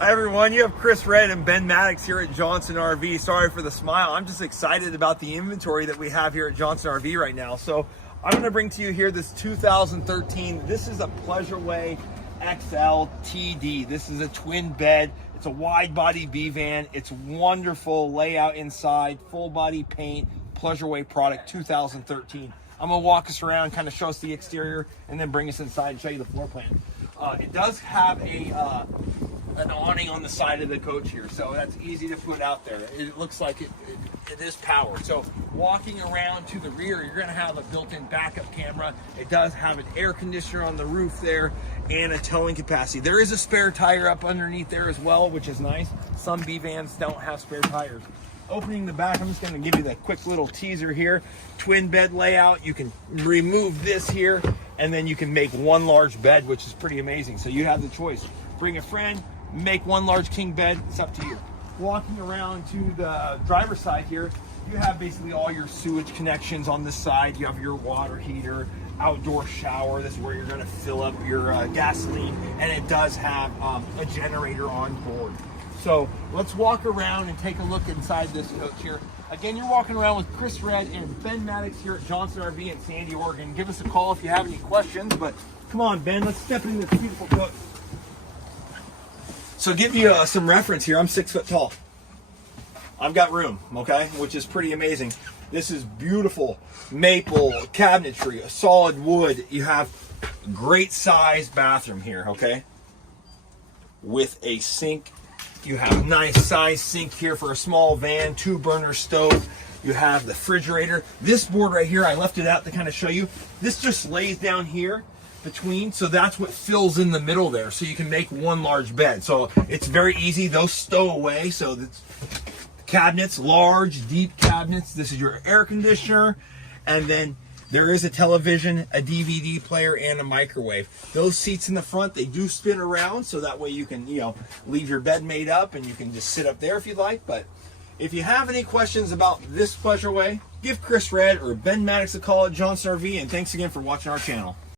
Hi everyone, you have Chris Red and Ben Maddox here at Johnson RV. Sorry for the smile. I'm just excited about the inventory that we have here at Johnson RV right now. So I'm going to bring to you here this 2013. This is a Pleasureway XL TD. This is a twin bed. It's a wide body B van. It's wonderful layout inside, full body paint, Pleasureway product 2013. I'm going to walk us around, kind of show us the exterior, and then bring us inside and show you the floor plan. It does have an awning on the side of the coach here, so that's easy to put out there. It looks like it is powered. So walking around to the rear, you're going to have a built-in backup camera. It does have an air conditioner on the roof there and a towing capacity. There is a spare tire up underneath there as well, which is nice. Some B vans don't have spare tires. Opening the back, I'm just going to give you that quick little teaser here. Twin bed layout. You can remove this here, and then you can make one large bed, which is pretty amazing. So you have the choice. Bring a friend, make one large king bed. It's up to you. Walking around to the driver's side here, you have basically all your sewage connections on this side. You have your water heater, outdoor shower. This is where you're going to fill up your gasoline, and it does have a generator on board. So let's walk around and take a look inside this coach here. Again, you're walking around with Chris Red and Ben Maddox here at Johnson RV in Sandy, Oregon. Give us a call if you have any questions, but come on, Ben, let's step into this beautiful coach. So give you some reference here, I'm 6 foot tall. I've got room, okay, which is pretty amazing. This is beautiful maple cabinetry, a solid wood. You have a great sized bathroom here, okay, with a sink. You have nice size sink here for a small van, 2-burner stove. You have the refrigerator. This board right here, I left it out to kind of show you. This just lays down here between, so that's what fills in the middle there, so you can make one large bed. So it's very easy. Those stow away. So the cabinets, large, deep cabinets. This is your air conditioner, and then there is a television, a DVD player, and a microwave. Those seats in the front, they do spin around, so that way you can, leave your bed made up and you can just sit up there if you'd like. But if you have any questions about this Pleasureway, give Chris Red or Ben Maddox a call at Johnson RV, and thanks again for watching our channel.